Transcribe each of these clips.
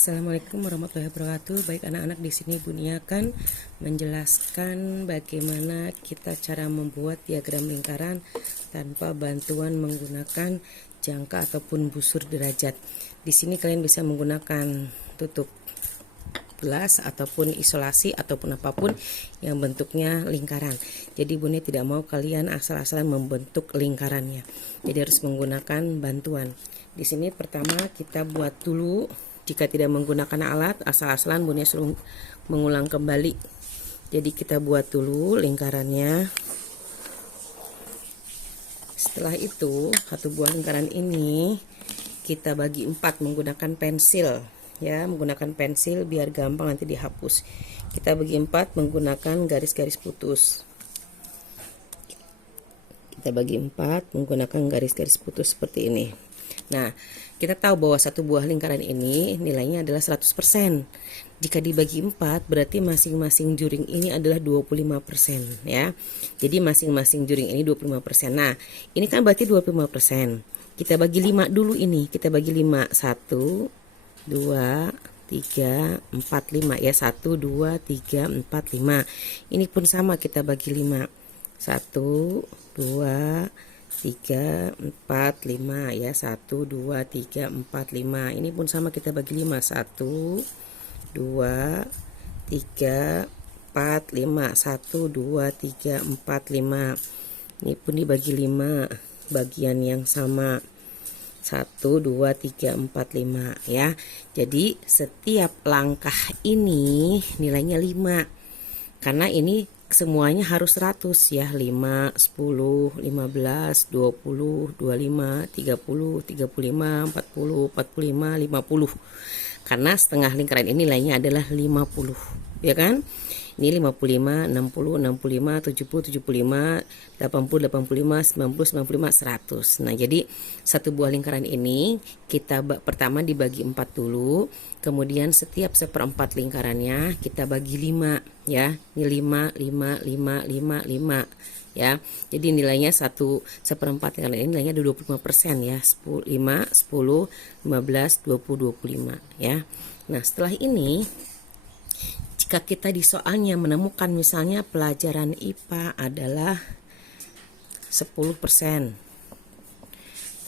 Assalamualaikum warahmatullahi wabarakatuh. Baik anak-anak, di sini Bu Nia akan menjelaskan bagaimana kita cara membuat diagram lingkaran tanpa bantuan menggunakan jangka ataupun busur derajat. Di sini kalian bisa menggunakan tutup gelas ataupun isolasi ataupun apapun yang bentuknya lingkaran. Jadi Bu Nia tidak mau kalian asal-asalan membentuk lingkarannya. Jadi harus menggunakan bantuan. Di sini pertama kita buat dulu. Jika tidak menggunakan alat, asal-asalan Bu Nia suruh mengulang kembali. Jadi kita buat dulu lingkarannya. Setelah itu, satu buah lingkaran ini kita bagi 4 menggunakan pensil. Ya, menggunakan pensil biar gampang nanti dihapus. Kita bagi 4 menggunakan garis-garis putus. Kita bagi 4 menggunakan garis-garis putus seperti ini. Nah, kita tahu bahwa satu buah lingkaran ini nilainya adalah 100%. Jika dibagi 4 berarti masing-masing juring ini adalah 25% ya. Jadi masing-masing juring ini 25%. Nah, ini kan berarti 25%. Kita bagi 5 dulu ini. Kita bagi 5. 1 2 3 4 5 ya. 1 2 3 4 5. Ini pun sama, kita bagi 5. 1 2 3 4 5 ya. 1 2 3 4 5. Ini pun sama, kita bagi 5. 1 2 3 4 5. 1 2 3 4 5. Ini pun dibagi 5, bagian yang sama. 1 2 3 4 5 ya. Jadi setiap langkah ini nilainya 5. Karena ini semuanya harus 100 ya. 5, 10, 15, 20, 25, 30, 35, 40, 45, 50. Karena setengah lingkaran ini nilainya adalah 50, ya kan? Ini 55, 60, 65, 70, 75, 80, 85, 90, 95, 100. Nah, jadi satu buah lingkaran ini kita pertama dibagi 4 dulu. Kemudian setiap seperempat lingkarannya kita bagi 5 ya. Ini 5, 5, 5, 5, 5 ya. Jadi nilainya 1 seperempat lingkaran ini nilainya 25% ya. 5, 10, 15, 20, 25 ya. Nah, setelah ini jika kita di soalnya menemukan misalnya pelajaran IPA adalah 10%.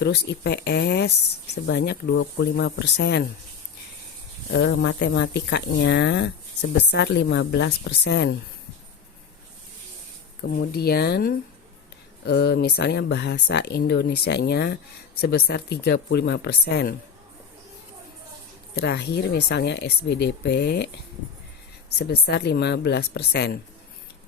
Terus IPS sebanyak 25%. Matematikanya sebesar 15%. Kemudian misalnya bahasa Indonesianya sebesar 35%. Terakhir misalnya SBDP sebesar 15%.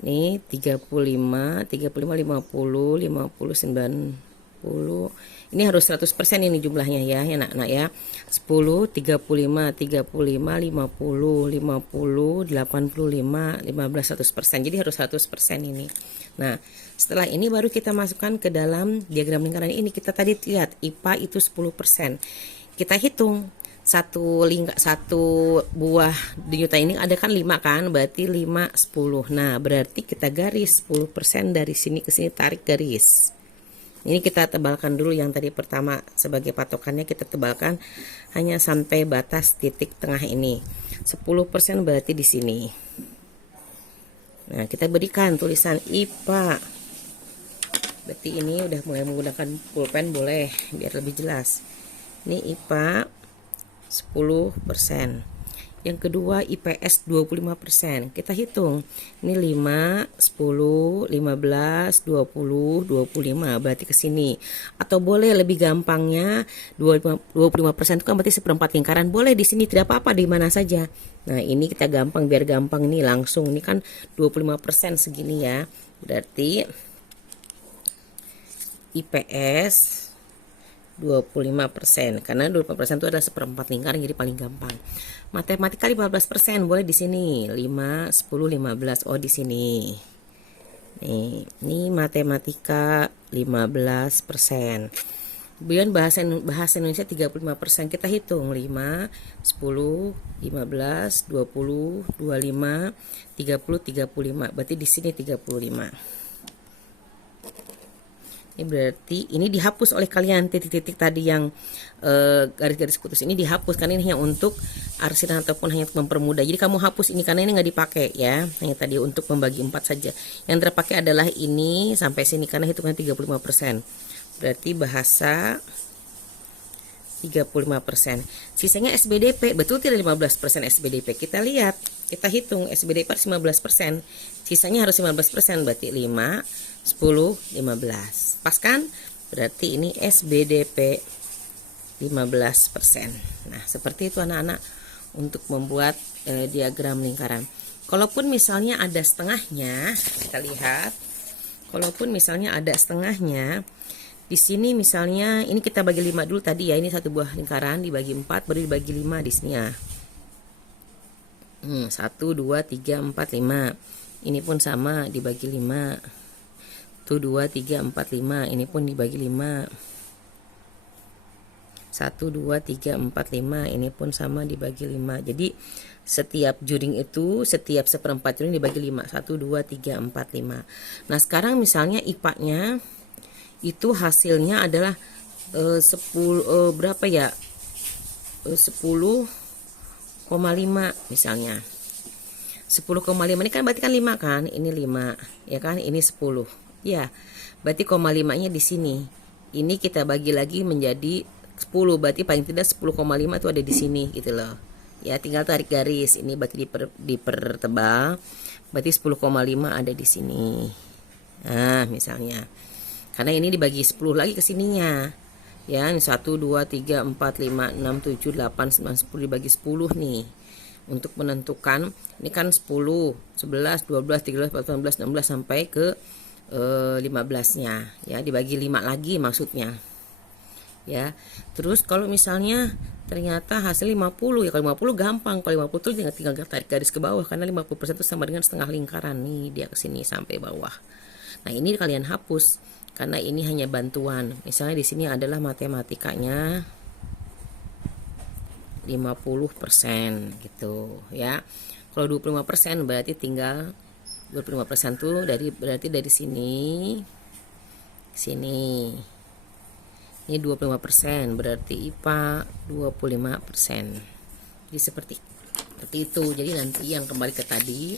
Ini 35, 50, 50, 90. Ini harus 100% ini jumlahnya ya, anak-anak ya. 10, 35, 35, 50, 50, 85, 15, 100%. Jadi harus 100% ini. Nah, setelah ini baru kita masukkan ke dalam diagram lingkaran ini. Kita tadi lihat IPA itu 10%. Kita hitung satu buah denyutan ini ada kan 5 kan, berarti 5 10. Nah, berarti kita garis 10% dari sini ke sini, tarik garis. Ini kita tebalkan dulu yang tadi pertama sebagai patokannya, kita tebalkan hanya sampai batas titik tengah ini. 10% berarti di sini. Nah, kita berikan tulisan IPA. Berarti ini udah mulai menggunakan pulpen, boleh biar lebih jelas. Ini IPA 10%. Yang kedua IPS 25%. Kita hitung. Ini 5, 10, 15, 20, 25. Berarti ke sini. Atau boleh lebih gampangnya 25% itu kan berarti seperempat lingkaran. Boleh di sini, tidak apa-apa, di mana saja. Nah, ini kita gampang, biar gampang ini langsung. Ini kan 25% segini ya. Berarti IPS 25%, karena 25% itu adalah seperempat lingkaran, jadi paling gampang. Matematika 15%, boleh di sini. 5, 10, 15. Oh, di sini. Nih, ini matematika 15%. Kemudian bahasa Indonesia 35%. Kita hitung 5, 10, 15, 20, 25, 30, 35. Berarti di sini 35. Ini berarti ini dihapus oleh kalian, titik-titik tadi yang garis-garis putus ini dihapus, karena ini hanya untuk arsiran ataupun hanya untuk mempermudah. Jadi kamu hapus ini karena ini nggak dipakai ya. Hanya tadi untuk membagi 4 saja. Yang terpakai adalah ini sampai sini karena hitungan 35%. Berarti bahasa 35%. Sisanya SBDP, betul tidak 15% SBDP? Kita lihat, kita hitung SBDP harus 15%. Sisanya harus 15%, berarti 5, 10, 15. Pas kan? Berarti ini SBDP 15%. Nah, seperti itu anak-anak untuk membuat diagram lingkaran. Kalaupun misalnya ada setengahnya, kita lihat. Kalaupun misalnya ada setengahnya, di sini misalnya ini kita bagi 5 dulu tadi ya, ini satu buah lingkaran dibagi 4 baru dibagi 5 di sini ya. 1 2 3 4 5. Ini pun sama dibagi 5. 1 2 3 4 5. Ini pun dibagi 5. 1 2 3 4 5. Ini pun sama dibagi 5. Jadi setiap juring itu, setiap seperempat juring dibagi 5. 1 2 3 4 5. Nah, sekarang misalnya IPA-nya itu hasilnya adalah 10 berapa ya, 10,5 misalnya. 10,5 ini kan berarti kan 5 kan, ini 5 ya kan, ini 10 ya, berarti 0,5 nya di sini. Ini kita bagi lagi menjadi 10, berarti paling tidak 10,5 itu ada di sini gitu loh ya. Tinggal tarik garis, ini berarti dipertebal, berarti 10,5 ada di sini. Nah, misalnya karena ini dibagi 10 lagi ke sininya. Ya, ini 1 2 3 4 5 6 7 8 9 10 dibagi 10 nih. Untuk menentukan ini kan 10, 11, 12, 13, 14, 15, 16 sampai ke 15-nya ya, dibagi 5 lagi maksudnya. Ya. Terus kalau misalnya ternyata hasil 50 ya, kalau 50 gampang. Kalau 50 tuh tinggal tarik garis ke bawah karena 50% itu sama dengan setengah lingkaran nih, dia ke sini sampai bawah. Nah, ini kalian hapus karena ini hanya bantuan. Misalnya di sini adalah matematikanya 50% gitu ya. Kalau 25% berarti tinggal 25% tuh berarti dari sini sini. Ini 25%, berarti IPA 25%. Jadi seperti itu. Jadi nanti yang kembali ke tadi,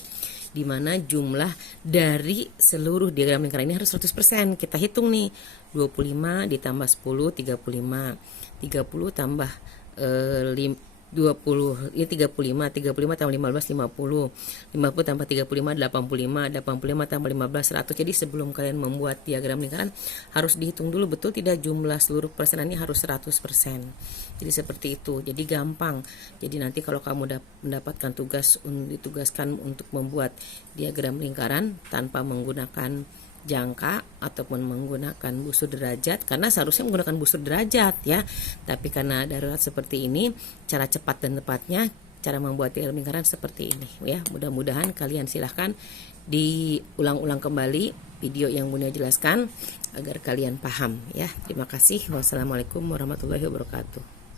di mana jumlah dari seluruh diagram lingkaran ini harus 100%. Kita hitung nih, 25 ditambah 10, 35. 30 tambah 20, ini 35 tambah 15, 50 tambah 35, 85 tambah 15, 100. Jadi sebelum kalian membuat diagram lingkaran harus dihitung dulu betul tidak jumlah seluruh persenannya harus 100%. Jadi seperti itu, jadi gampang. Jadi nanti kalau kamu mendapatkan ditugaskan untuk membuat diagram lingkaran tanpa menggunakan jangka ataupun menggunakan busur derajat, karena seharusnya menggunakan busur derajat ya, tapi karena darurat seperti ini, cara cepat dan tepatnya cara membuat diagram lingkaran seperti ini ya. Mudah-mudahan kalian silahkan diulang-ulang kembali video yang Bunda jelaskan agar kalian paham ya. Terima kasih. Wassalamualaikum warahmatullahi wabarakatuh.